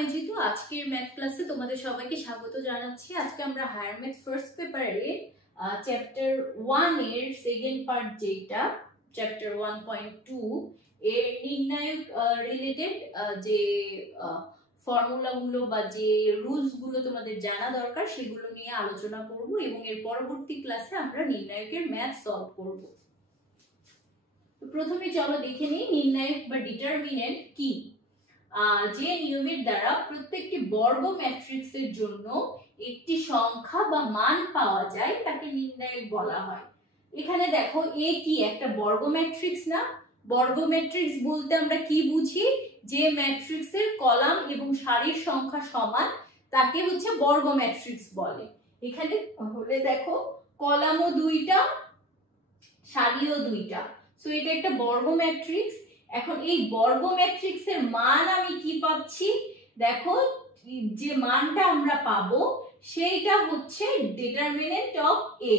High Jitu, আজকের math ক্লাসে তোমাদের সবাইকে স্বাগত জানাচ্ছি। আজকে আমরা হায়ার ম্যাথ ফার্স্ট পেপারের চ্যাপ্টার 1 এর সেকেন্ড পার্ট, যেটা চ্যাপ্টার 1.2 এর নির্ণায়ক রিলেটেড যে ফর্মুলাগুলো বা যে রুলসগুলো তোমাদের জানা দরকার সেগুলো নিয়ে আলোচনা করব এবং এর পরবর্তী ক্লাসে আমরা নির্ণায়কের ম্যাথ সলভ করব। তো প্রথমে চলো দেখে নিই নির্ণায়ক বা ডিটারমিনেন্ট কি। যে নিয়মের দ্বারা প্রত্যেকটি বর্গ ম্যাট্রিক্সের জন্য একটি সংখ্যা বা মান পাওয়া যায় তাকে নির্ণায়ক বলা হয়। এখানে দেখো এ কি একটা বর্গ ম্যাট্রিক্স না? বর্গ ম্যাট্রিক্স বলতে আমরা কি বুঝি? যে ম্যাট্রিক্সের কলাম এবং সারির সংখ্যা সমান তাকে হচ্ছে বর্গ ম্যাট্রিক্স বলে। এখানে হলে দেখো কলামও দুইটা, সারিও দুইটা, সো এটা একটা বর্গ ম্যাট্রিক্স। এখন এই বর্গ ম্যাট্রিক্সের মান আমি কি পাচ্ছি? দেখো যে মানটা আমরা পাবো সেইটা হচ্ছে ডিটারমিনেন্ট অফ এ।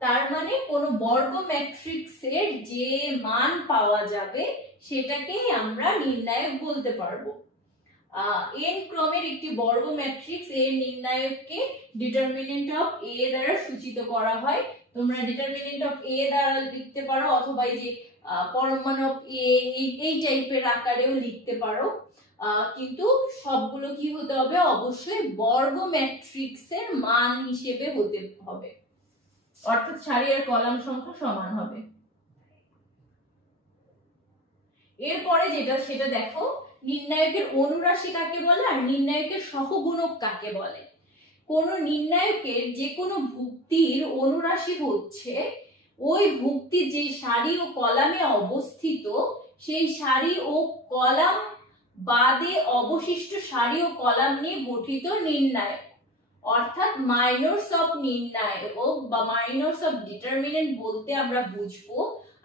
তার মানে কোন বর্গ ম্যাট্রিক্সের যে মান পাওয়া যাবে সেটাকেই আমরা নির্ণায়ক বলতে পারবো। n ক্রমের একটি বর্গ ম্যাট্রিক্স এর নির্ণায়ককে ডিটারমিনেন্ট অফ এ দ্বারা সূচিত করা হয়। তোমরা ডিটারমিনেন্ট অফ এ দ্বারা লিখতে পারো, অথবা এই যে পরমাণ অফ এ এই টাইপের আকারেও লিখতে পারো, কিন্তু সবগুলো কি হতে হবে? অবশ্যই বর্গ ম্যাট্রিক্সের মান হিসেবে হতে হবে, অর্থাৎ সারি আর কলাম সংখ্যা সমান হবে। এরপরে যেটা সেটা দেখো, নির্ণায়কের অনুরাশি কাকে বলে আর নির্ণায়কের সহগুণক কাকে বলে। কোন নির্ণায়কের যে কোনো ভুক্তির অনুরাশি হচ্ছে ওই ভুক্তি যে সারি ও কলামে অবস্থিত সেই সারি ও কলাম বাদে অবশিষ্ট সারি ও কলাম নিয়ে গঠিত নির্ণায়ক, অর্থাৎ মাইনরস অফ নির্ণায়ক বা মাইনরস অফ ডিটারমিনেন্ট বলতে আমরা বুঝবো।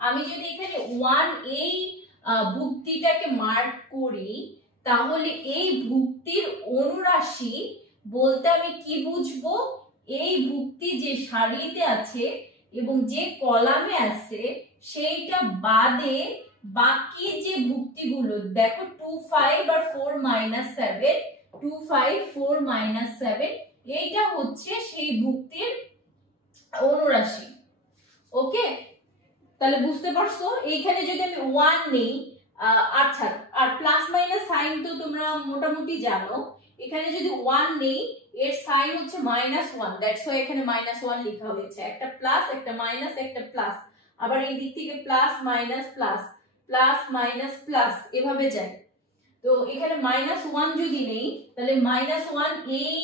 আমি যদি এখানে 1 এই ভুক্তিটাকে মার্ক করি তাহলে এই ভুক্তির অনুরাশি বলতে আমি কি বুঝবো? এই ভুক্তি যে সারিতে আছে এবং যে কলামে আছে সেইটা বাদে বাকি যে ভুক্তিগুলো, দেখো 2 5 আর 4 7, 2 5 4 7, এইটা হচ্ছে সেই ভুক্তির অনুরাশি। ওকে, তাহলে বুঝতে পারছো? এইখানে যদি আমি 1 নেই, আচ্ছা, আর প্লাস মাইনাস সাইন তো তোমরা মোটামুটি জানো। এখানে যদি 1 নেই, এর সাইন হচ্ছে -1, দ্যাটস হোয়াই এখানে -1 লেখা হয়েছে। একটা প্লাস, একটা মাইনাস, একটা প্লাস, আবার এই দিক থেকে plus minus plus, plus minus plus, এভাবে যায়। তো এখানে -1 যদি নেই তাহলে -1 এই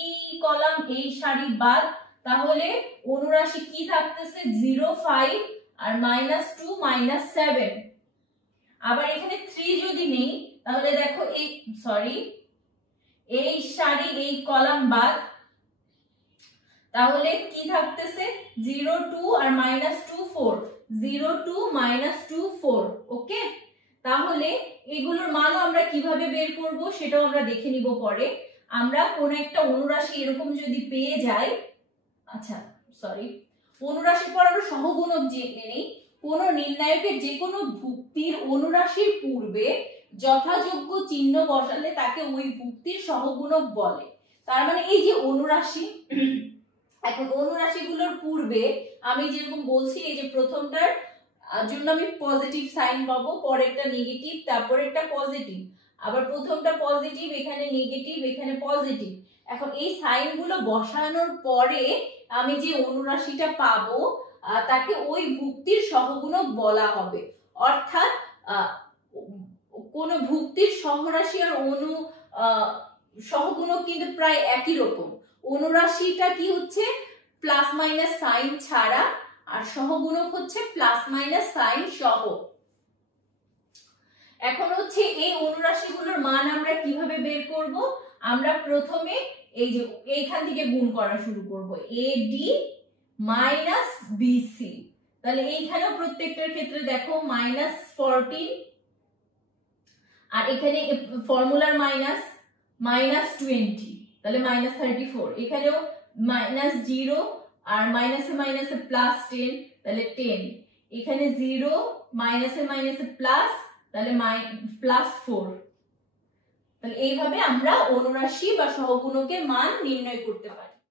কলাম এই সারি বাদ, তাহলে অনুরাশি কি থাকতেছে? 0 5 আর -2 7। আবার এখানে 3 যদি নেই তাহলে দেখো এই এই সারি এই কলাম বাদ, তাহলে কি থাকতেছে? 0 2 আর -2 4, 0 2 -2 4। ওকে, তাহলে এগুলোর মানও আমরা কিভাবে বের করব সেটাও আমরা দেখে নিব পরে। আমরা কোন একটা অনুরাশি এরকম যদি পেয়ে যাই, আচ্ছা অনুরাশির পর আমরা সহগুণক জেনে নেই। কোন নির্ণায়কের যে কোনো ভুক্তির অনুরাশির পূর্বে যথাযোগ্য চিহ্ন বসালে তাকে ওই ভুক্তির সহগুণক বলে। তার মানে এই যে অনুরাশি, এখন অনুরাশিগুলোর পূর্বে আমি যেরকম বলছি, এই যে প্রথমটার জন্য আমি পজিটিভ সাইন পাবো, পরেরটা নেগেটিভ, তারপরে একটা পজিটিভ, আবার প্রথমটা পজিটিভ, এখানে নেগেটিভ, এখানে পজিটিভ। এখন এই সাইনগুলো বসানোর পরে আমি যে অনুরাশিটা পাবো তাকে ওই ভুক্তির সহগুণক বলা হবে। অর্থাৎ কোন ভুক্তির সহরাশি আর সহগুণক কিন্তু প্রায় একই রকম। অনুরাশিটা কি হচ্ছে? প্লাস মাইনাস সাইন ছাড়া, আর সহগুণক হচ্ছে প্লাস মাইনাস সাইন সহ। এখন হচ্ছে এই অনুরাশিগুলোর মান আমরা কিভাবে বের করব? আমরা প্রথমে এই যে এইখান থেকে গুণ করা শুরু করব, AD মাইনাস BC। তাহলে এইখানেও প্রত্যেকটার ক্ষেত্রে দেখো -14, আর এখানে ফর্মুলার -20, তাহলে -34। এখানেও -0 আর মাইনাসে মাইনাসে +10, তাহলে 10। এখানে 0 মাইনাসে মাইনাসে প্লাস, তাহলে +4। তাহলে এইভাবে আমরা অনুরাশি বা সহগুণকের মান নির্ণয় করতে পারি।